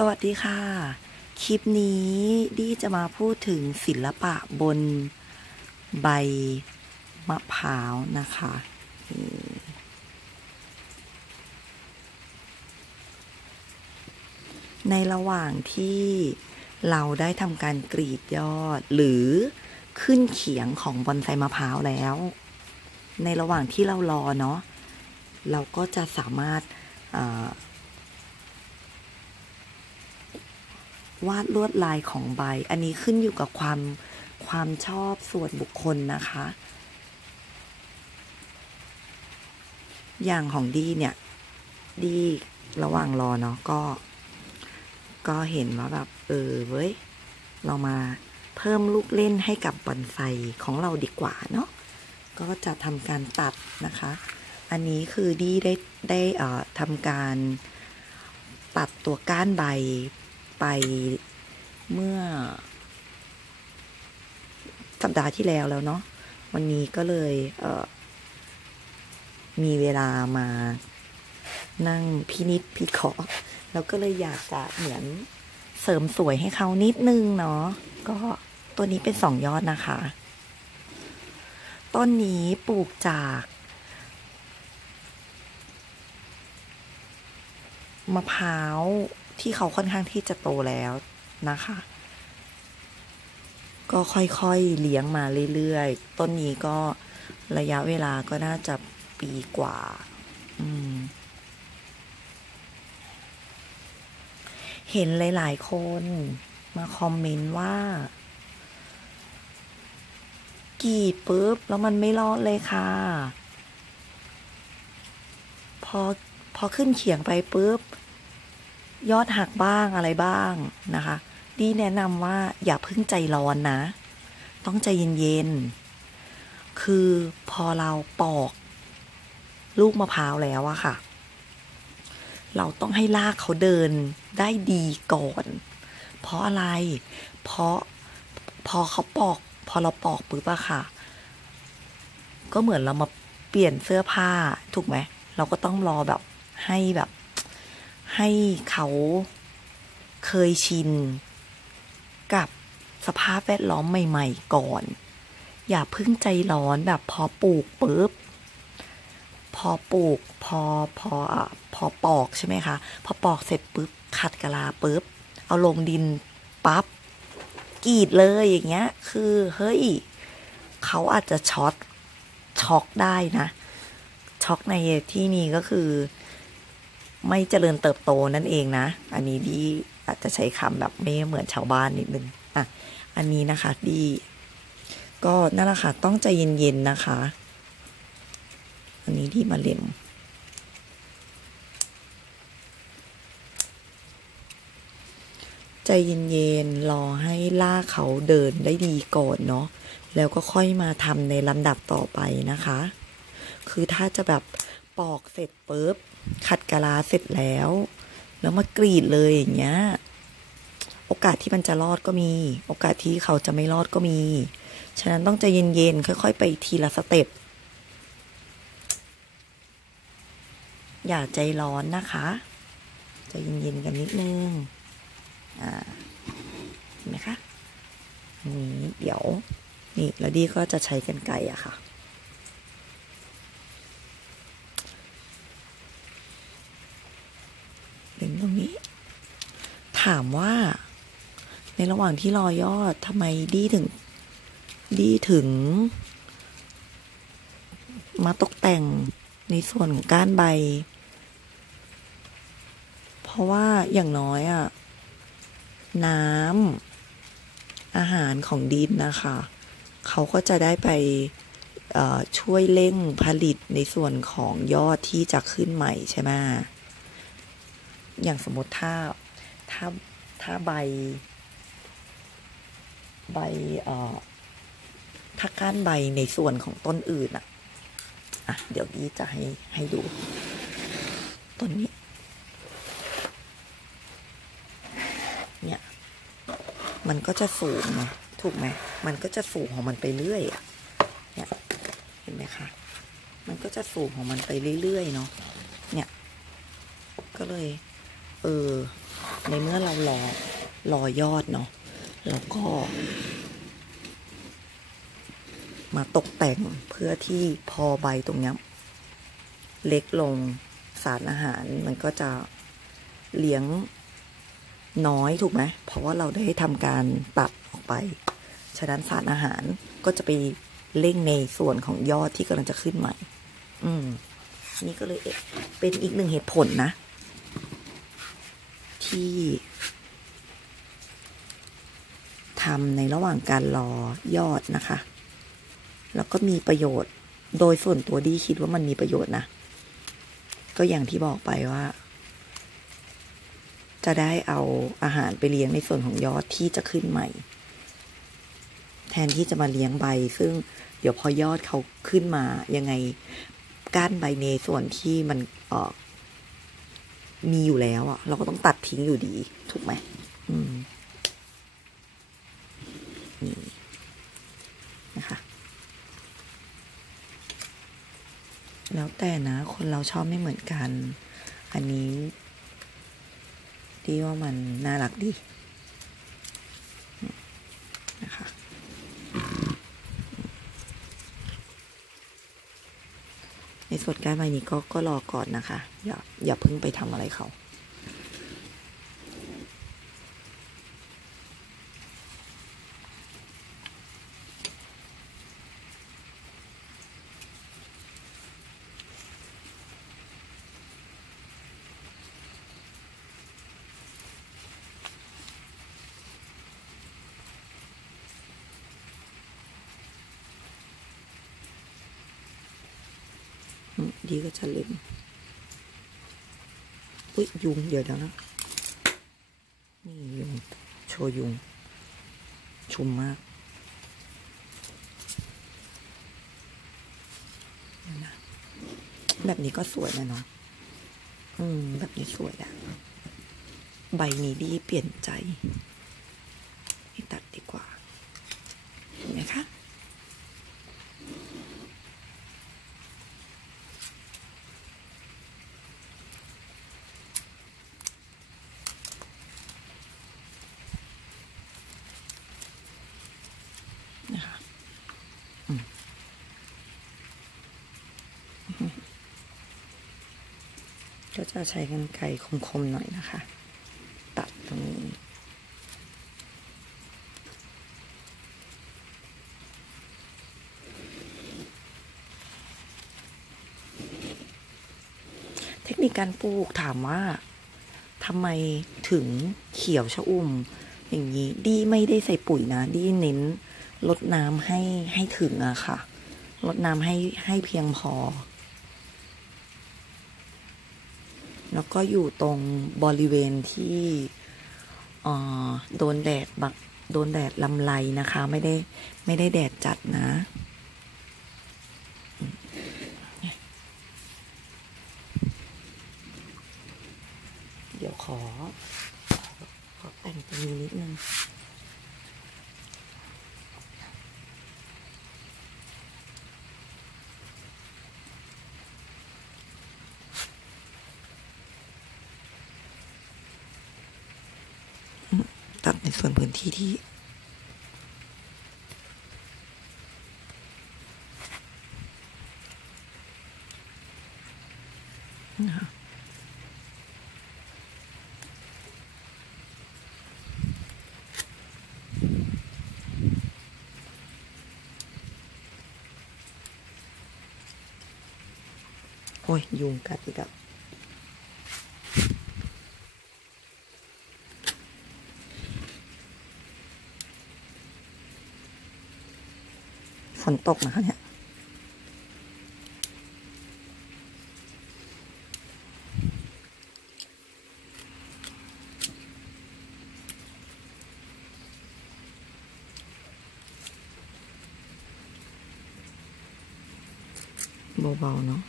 สวัสดีค่ะ คลิปนี้ดีจะมาพูดถึงศิลปะบนใบมะพร้าวนะคะ ในระหว่างที่เราได้ทำการกรีดยอดหรือขึ้นเขียงของบอนไซมะพร้าวแล้ว ในระหว่างที่เรารอเนาะเราก็จะสามารถเอ่อ วาดลวดลายของใบ อันนี้ขึ้นอยู่กับความความชอบส่วนบุคคลนะคะ อย่างของดีเนี่ย ดีระหว่างรอเนาะก็ ก็เห็นว่าแบบ เออเว้ย เรามาเพิ่มลูกเล่นให้กับบอนไซของเราดีกว่าเนาะก็จะทำการตัดนะคะ อันนี้คือดีได้ได้เอ่อทำการตัดตัวก้านใบ ไปเมื่อ สัปดาห์ที่แล้วแล้วเนาะวันนี้ก็เลยเมีเวลามา นั่งพินิษพิเคราะห์แล้วก็เลยอยากจะเหมือนเสริมสวยให้เขานิดนึงเนาะก็ตัวนี้เป็นสองยอดนะคะ ต้นนี้ปลูกจากมะพร้าว ที่เขาค่อนข้างที่จะโตแล้วนะคะ ก็ค่อยๆเลี้ยงมาเรื่อยๆ ต้นนี้ก็ระยะเวลาก็น่าจะปีกว่า อืมเห็นหลาย ๆ คนมาคอมเมนต์ว่า กีดปุ๊บ แล้วมันไม่รอดเลยค่ะ พอ พอขึ้นเขียงไปปุ๊บ ยอดหักบ้างอะไรบ้างนะคะ ดีแนะนำว่าอย่าพิ่งใจร้อนนะ ต้องใจเย็นๆ คือพอเราปอก ลูกมะพร้าวแล้วอะค่ะ เราต้องให้ลากเขาเดินได้ดีก่อน เพราะอะไร เพราะพอเขาปอก พอเราปอกปุ๊บอะค่ะ ก็เหมือนเรามาเปลี่ยนเสื้อผ้าถูกไหม เราก็ต้องรอแบบให้แบบ ให้เขาเคยชิน กับสภาพแวดล้อมใหม่ ๆ ก่อน อย่าเพิ่งใจร้อนแบบพอปลูกปุ๊บ พอปลูกพอพอพอปอกใช่ไหมคะ พอปอกเสร็จปุ๊บขัดกะลาปุ๊บ เอาลงดินปั๊บกรีดเลยอย่างเงี้ย คือเฮ้ยเขาอาจจะช็อตช็อกได้นะ ช็อกในที่นี้ก็คือ ไม่เจริญเติบโตนั่นเองนะ อันนี้ดีอาจจะใช้คำแบบไม่เหมือนชาวบ้านนิดนึงอะอันนี้นะคะดีก็นั่นแหละค่ะต้องใจเย็นๆนะคะ อันนี้ที่มาเล็มใจเย็นๆรอให้ล่าเขาเดินได้ดีก่อนเนาะแล้วก็ค่อยมาทำในลำดับต่อไปนะคะ คือถ้าจะแบบปอกเสร็จปุ๊บ ขัดกะลาเสร็จแล้ว แล้วมากรีดเลยอย่างเงี้ย โอกาสที่มันจะรอดก็มี โอกาสที่เขาจะไม่รอดก็มี ฉะนั้นต้องใจเย็นๆ ค่อย ๆ ไปทีละสเต็ป อย่าใจร้อนนะคะใจเย็นๆกันนิดนึง อ่า เห็นไหมคะนนี้เดี๋ยว นี่แล้วดีก็จะใช้กันไกรอะค่ะ เล็งตรงนี้ ถามว่า ในระหว่างที่รอยอดทำไมดีถึง ดีถึง มาตกแต่งในส่วนของก้านใบ เพราะว่าอย่างน้อยอะน้ำอาหารของดินนะคะ เขาก็จะได้ไปช่วยเร่งผลิตในส่วนของยอดที่จะขึ้นใหม่ใช่ไหม อย่างสมมติถ้าถ้าถ้าใบ ใบเอ่อถ้าก้านใบในส่วนของต้นอื่นอะอะ เดี๋ยวนี้จะให้ให้ดู ต้นนี้ เนี่ย มันก็จะสูงไงถูกไหม มันก็จะสูงของมันไปเรื่อยอะเนี่ย เห็นไหมคะ มันก็จะสูงของมันไปเรื่อยๆเนาะ เนี่ย ก็เลย เออ ในเมื่อเรารอรอยอดเนาะแล้วก็ มาตกแต่งเพื่อที่พอใบตรงเนี้ยเล็กลงสารอาหารมันก็จะเลี้ยงน้อยถูกไหม เพราะว่าเราได้ทำการตัดออกไป ฉะนั้นสารอาหารก็จะไปเร่งในส่วนของยอดที่กำลังจะขึ้นใหม่ อืม นี่ก็เลยเป็นอีกหนึ่งเหตุผลนะ ที่ทำในระหว่างการรอยอดนะคะ แล้วก็มีประโยชน์โดยส่วนตัวดีคิดว่ามันมีประโยชน์นะ ก็อย่างที่บอกไปว่า จะได้เอาอาหารไปเลี้ยงในส่วนของยอดที่จะขึ้นใหม่ แทนที่จะมาเลี้ยงใบ ซึ่งเดี๋ยวพอยอดเขาขึ้นมายังไงก้านใบในส่วนที่มันเออ มีอยู่แล้วอะเราก็ต้องตัดทิ้งอยู่ดี ถูกไหมอืมนี่นะคะ แล้วแต่นะ คนเราชอบไม่เหมือนกัน อันนี้ดีว่ามันน่ารักดีนะคะ ในส่วนการใบนี้ก็ก็รอก่อนนะคะ อย่าอย่าเพิ่งไปทำอะไรเขา ดีก็จะเล็มอุ้ยยุงเดี๋ยวเดี๋ยวนะ นี่ยุงโชยุง ชุมมากนะแบบนี้ก็สวยนะเนาะอืม แบบนี้สวยอะใบนี้ดีเปลี่ยนใจให้ตัดดีกว่า เห็นไหมคะ นะคะอืม ก็จะใช้กันไกรคมๆหน่อยนะคะ ตัดตรงนี้เทคนิคการปลูกถามว่าทำไมถึงเขียวชะอุ่ม อย่างนี้ดีไม่ได้ใส่ปุ๋ยนะ ดีเน้นลดน้ำให้ให้ถึงอะค่ะ ลดน้ำให้ให้เพียงพอ แล้วก็อยู่ตรงบริเวณที่อ่อโดนแดดบักโดนแดดลำไรนะคะ ไม่ได้ไม่ได้แดดจัดนะ เดี๋ยวขอ ขอแต่งตรงนี้นิดนึง ตัดในส่วนพื้นที่ที่ นะคะโอ้ยยุงกัดอีกแล้ว นตกนะคะเนี่ยเบาๆเนาะ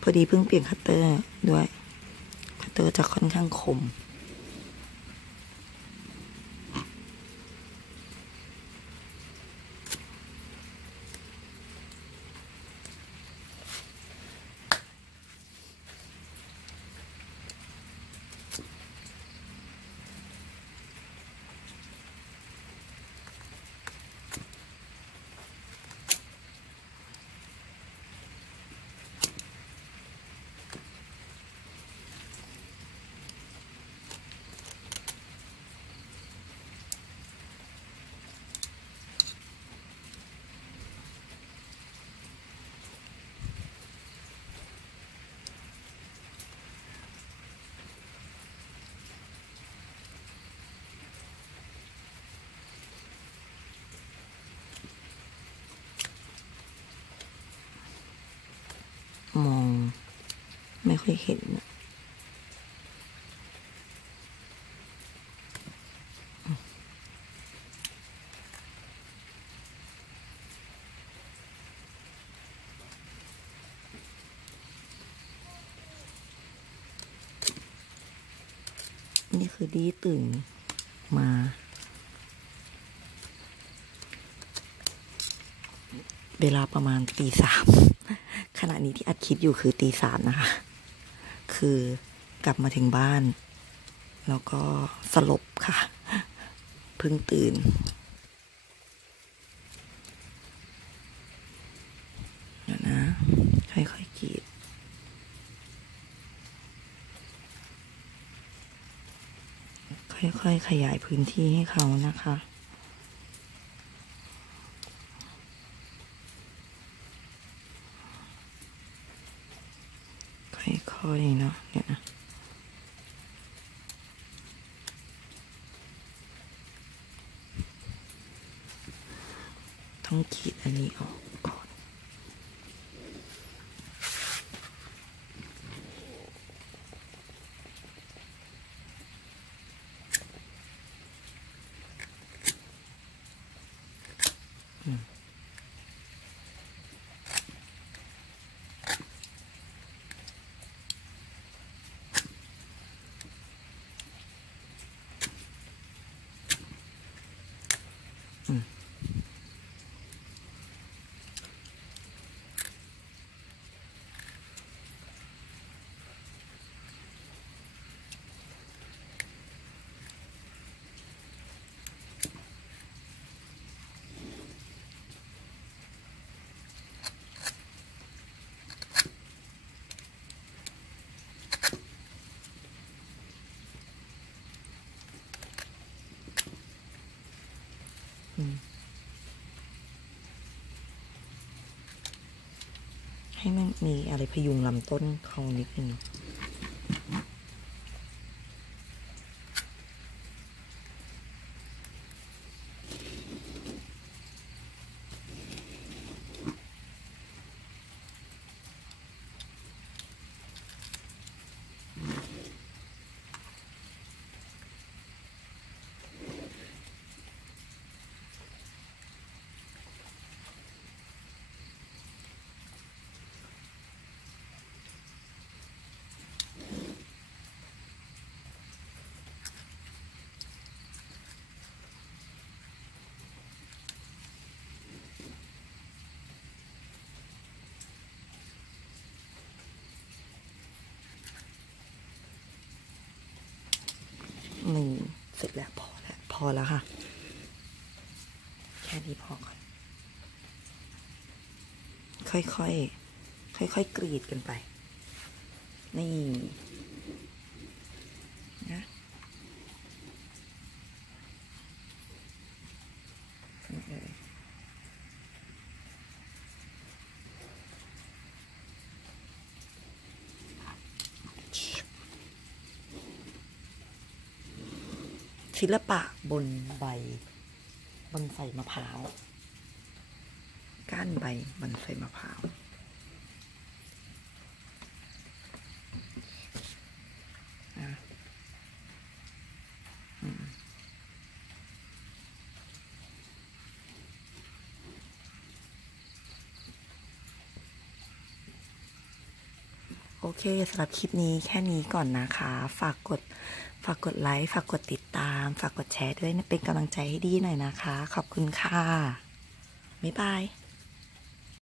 พอดีเพิ่งเปลี่ยนคัตเตอร์ด้วย คัตเตอร์จะค่อนข้างคม น ไม่ค่อยเห็นนี่คือดีตื่นมา เวลาประมาณตีสามขณะนี้ที่อัดคลิปอยู่คือตีสามนะคะ คือกลับมาถึงบ้าน แล้วก็สลบค่ะ เพิ่งตื่น เดี๋ยวนะ ค่อยๆกรีดค่อยๆขยายพื้นที่ให้เขานะคะ ค่อยๆเนาะเนี่ยนะต้องกรีดอันนี้ออกก่อน ให้มันมีอะไรพยุงลำต้นเขานิดนึง หนึ่งเสร็จแล้วพอแล้วพอแล้วค่ะ แค่นี้พอก่อน ค่อยๆ ค่อยๆกรีดกันไป นี่นะนี่เลย ศิลปะบนใบ บนใส่มะพร้าว ก้านใบบนใส่มะพร้าวอะอืมโอเคสำหรับคลิปนี้แค่นี้ก่อนนะคะ ฝากกด ฝากกดไลค์ ฝากกดติดตาม ฝากกดแชร์ด้วยนะเป็นกำลังใจให้ดีหน่อยนะคะ ขอบคุณค่ะ บ๊ายบาย